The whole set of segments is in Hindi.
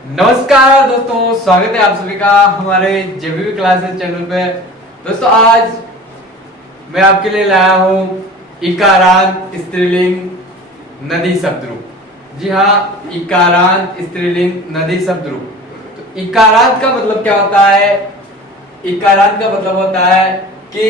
नमस्कार दोस्तों, स्वागत है आप सभी का हमारे जेबीवी क्लासेस चैनल पे। दोस्तों आज मैं आपके लिए लाया हूँ इकारांत स्त्रीलिंग नदी शब्दरूप। जी हाँ, इकारांत स्त्रीलिंग नदी शब्दरूप। तो इकारांत का मतलब क्या होता है? इकारांत का मतलब होता है कि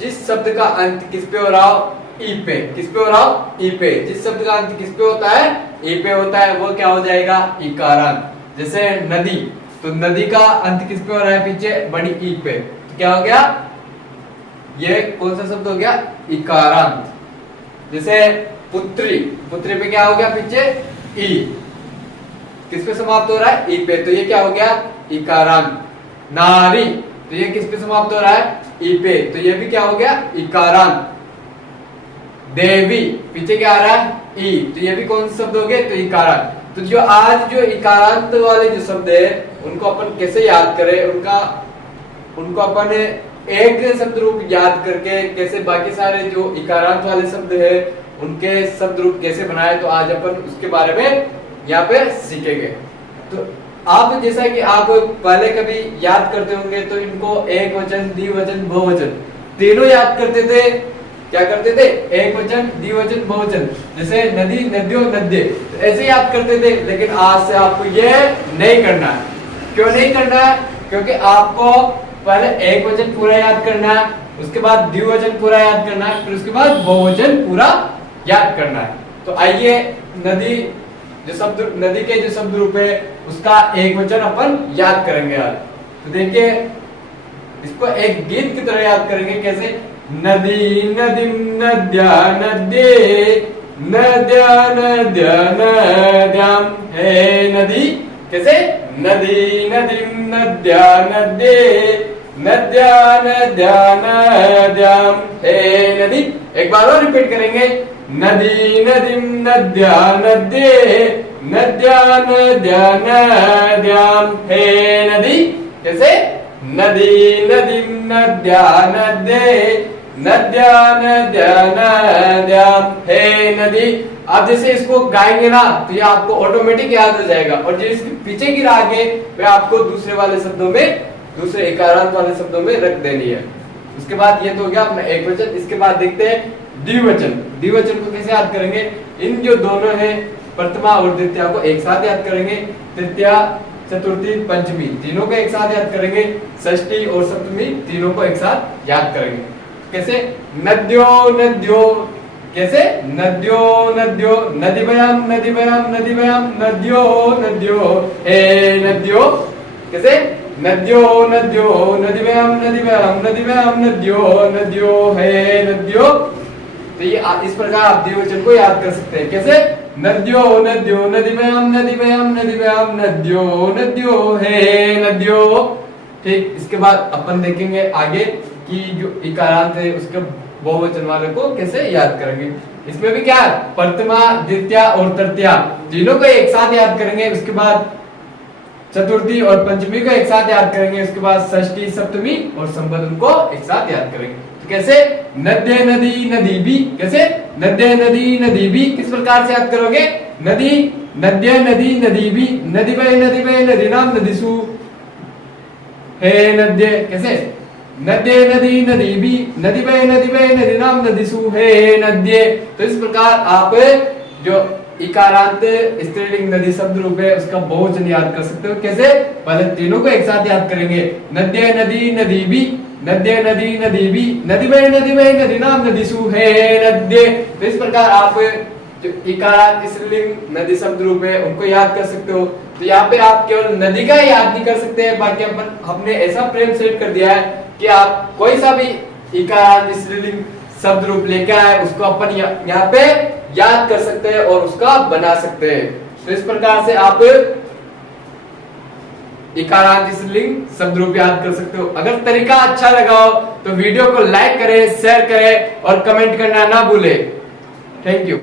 जिस शब्द का अंत किस पे हो रहा हो, ई पे। किस पे हो रहा हो? ई पे। जिस शब्द का अंत किस पे होता है? ई पे होता है, वो क्या हो जाएगा? इकारांत। जैसे नदी, तो नदी का अंत किस पे हो रहा है? पीछे बड़ी ई पे, तो क्या हो गया? ये कौन सा शब्द हो गया? इकारांत। जैसे पुत्री, पुत्री पे क्या हो गया? पीछे ई, किस पे समाप्त हो रहा है? ई पे, तो ये क्या हो गया? इकारांत। नारी, तो ये किस पे समाप्त हो रहा है? ई पे, तो ये भी क्या हो गया? इकारांत। देवी, पीछे क्या आ रहा है? ई, तो ये भी कौन से शब्द हो गए? तो इकारांत। तो जो आज जो इकारांत वाले जो शब्द है उनको अपन कैसे याद करें, उनको अपन एक शब्द रूप याद करके कैसे बाकी सारे जो इकारांत वाले शब्द है उनके शब्द रूप कैसे बनाए, तो आज अपन उसके बारे में यहाँ पे सीखेंगे। तो आप जैसा कि आप पहले कभी याद करते होंगे तो इनको एक वचन, द्विवचन, बहुवचन तीनों याद करते थे। क्या करते थे? एक वचन, द्विवचन, बहुवचन। जैसे नदी, नदियों, नद्ये, तो ऐसे याद करते थे। लेकिन आज से आपको ये नहीं करना है। क्यों नहीं करना है? क्योंकि आपको पहले एक वचन पूरा याद करना है, उसके बाद द्विवचन पूरा याद करना है, फिर उसके बाद बहुवचन पूरा याद करना है। तो आइए नदी जो शब्द, नदी के जो शब्द रूप है उसका एक वचन अपन याद करेंगे आज। तो देखिए, इसको एक गीत की तरह याद करेंगे। कैसे? नदी नदीम नद्या नद्ये, नद्या नद्या नद्याम। हे नदी, कैसे? नदी नदीम नद्या नद्ये, नद्या नद्या नद्याम। हे नदी, एक बार और रिपीट करेंगे। नदी नदीम नद्या नद्ये, नद्या नद्या नद्याम। हे नदी, कैसे? नदी नदीम नद्या नद्ये, नद्या नद्या नद्याम। हे नदी। आप जैसे इसको गाएंगे ना तो ये आपको ऑटोमेटिक याद हो जाएगा, और जो इसके पीछे की रागे वे आपको दूसरे वाले शब्दों में, दूसरे इकारांत वाले शब्दों में रख देनी है। उसके बाद ये तो हो गया अपना एक वचन। इसके बाद देखते हैं द्विवचन। द्विवचन को कैसे याद करेंगे? इन जो दोनों है प्रथमा और द्वितीया को एक साथ याद करेंगे। तृतीया, चतुर्थी, पंचमी तीनों को एक साथ याद करेंगे। षष्ठी और सप्तमी तीनों को एक साथ याद करेंगे। कैसे? नद्यो नद्यो, कैसे? नद्यो नद्यो, नदीभयाम नदीभयाम नदीभयाम, नद्यो नद्यो, हे नद्यो। कैसे? नद्यो नद्यो, नदीभयाम नदीभयाम नदीभयाम, नद्यो नद्यो, हे नद्यो। तो ये इस प्रकार आप द्विवचन को याद कर सकते हैं। कैसे? नद्यो नद्यो, नदीभयाम नदीभयाम नदीभयाम, नद्यो नद्यो, हे नद्यो। ठीक, इसके बाद अपन देखेंगे आगे कि जो इकारांत है उसके बहुवचन वाले को कैसे याद करेंगे। इसमें भी क्या है? प्रथमा, द्वितीया और तृतीया तीनों को एक साथ याद करेंगे। उसके बाद चतुर्थी और पंचमी को एक साथ याद करेंगे। उसके बाद षष्ठी, सप्तमी और संबंध को एक साथ याद करेंगे। तो कैसे? नद्य नदी नदी भी। कैसे? नद्य नदी नदी भी किस प्रकार से याद करोगे? नदी, नद्य नदी नदी भी, नदी बह नदी नाम नदीसु, हे नद्य। कैसे? नद्य नदी नदी भी, नदी बह नदी नाम नदीसु, हे नद्य। तो इस प्रकार आप जो इकारांत स्त्रीलिंग नदी शब्द रूप है उसका बहुवचन याद कर सकते हो। कैसे? पहले तीनों को एक साथ याद करेंगे। नद्य नदी नदी भी, नद्य नदी नदी भी, नदी बह नदी नाम नदीसु, हे नद्य। तो इस प्रकार आप जो इकारांत स्त्रीलिंग नदी शब्द रूप है उनको याद कर सकते हो। तो यहाँ पे आप केवल नदी का याद नहीं कर सकते हैं, बाकी अपन हमने ऐसा फ्रेम सेट कर दिया है कि आप कोई सा भी इकारांत स्त्रीलिंग शब्द रूप लेकर आए उसको अपन यहाँ पे याद कर सकते हैं और उसका बना सकते हैं। तो इस प्रकार से आप इकारांत स्त्रीलिंग शब्द रूप याद कर सकते हो। अगर तरीका अच्छा लगा हो तो वीडियो को लाइक करें, शेयर करें और कमेंट करना ना भूलें। Thank you.